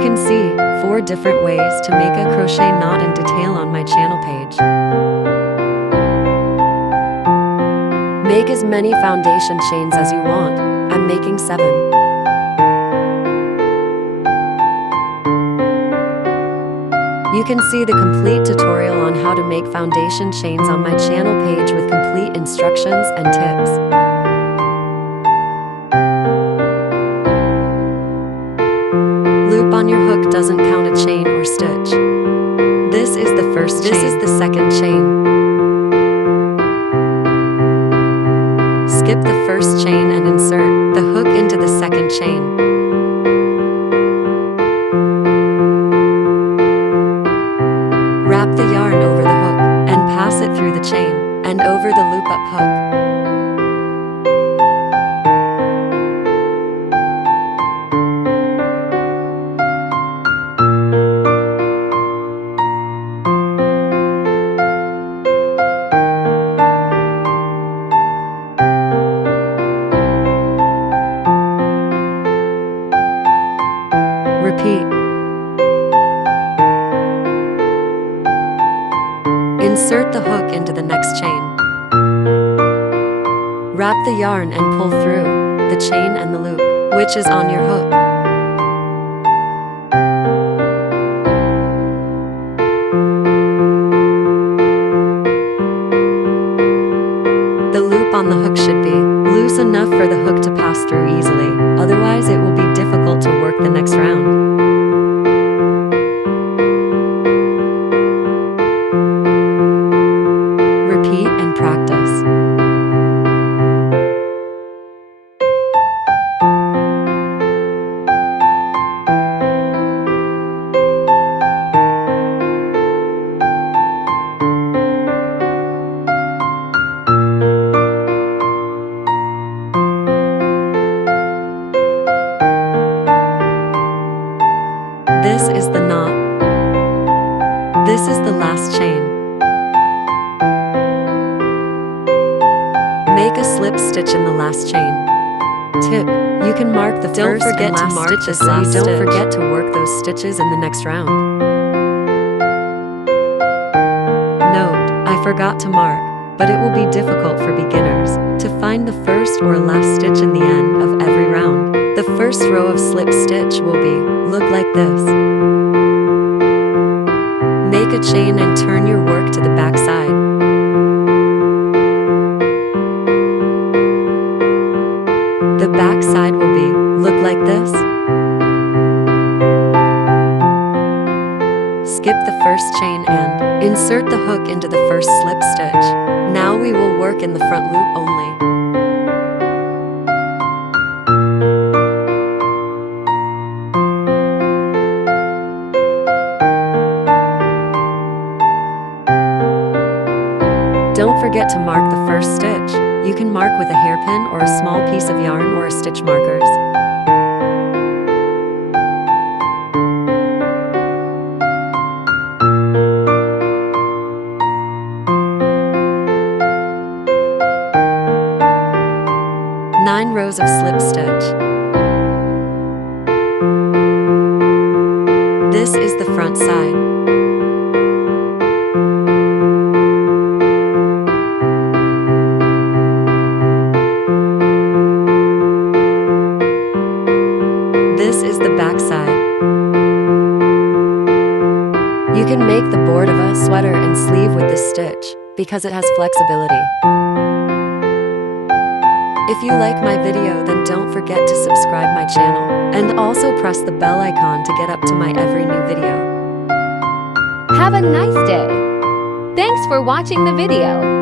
can see 4 different ways to make a crochet knot in detail on my channel page. Make as many foundation chains as you want. I'm making 7. You can see the complete tutorial on how to make foundation chains on my channel page with complete instructions and tips. Loop on your hook doesn't count a chain or stitch. This is the first chain. This is the second chain. Skip the first chain and insert the hook into the second chain. Wrap the yarn over the hook and pass it through the chain and over the loop-up hook. Repeat. Insert the hook into the next chain. Wrap the yarn and pull through the chain and the loop, which is on your hook. The loop on the hook should be loose enough for the hook to pass through easily, otherwise it will be difficult to work the next round. Repeat and practice. This is the knot. This is the last chain. Make a slip stitch in the last chain. Tip: you can mark the first and last stitches so you don't forget to work those stitches in the next round. Note: I forgot to mark, but it will be difficult for beginners to find the first or last stitch in the end of every round. The first row of slip stitch will look like this. Make a chain and turn your work to the back side. The back side will look like this. Skip the first chain and insert the hook into the first slip stitch. Now we will work in the front loop only. Don't forget to mark the first stitch. You can mark with a hairpin or a small piece of yarn or a stitch markers. Nine rows of slip stitch. This is the front side. This is the back side. You can make the board of a sweater and sleeve with this stitch because it has flexibility. If you like my video, then don't forget to subscribe my channel and also press the bell icon to get up to my every new video. Have a nice day. Thanks for watching the video.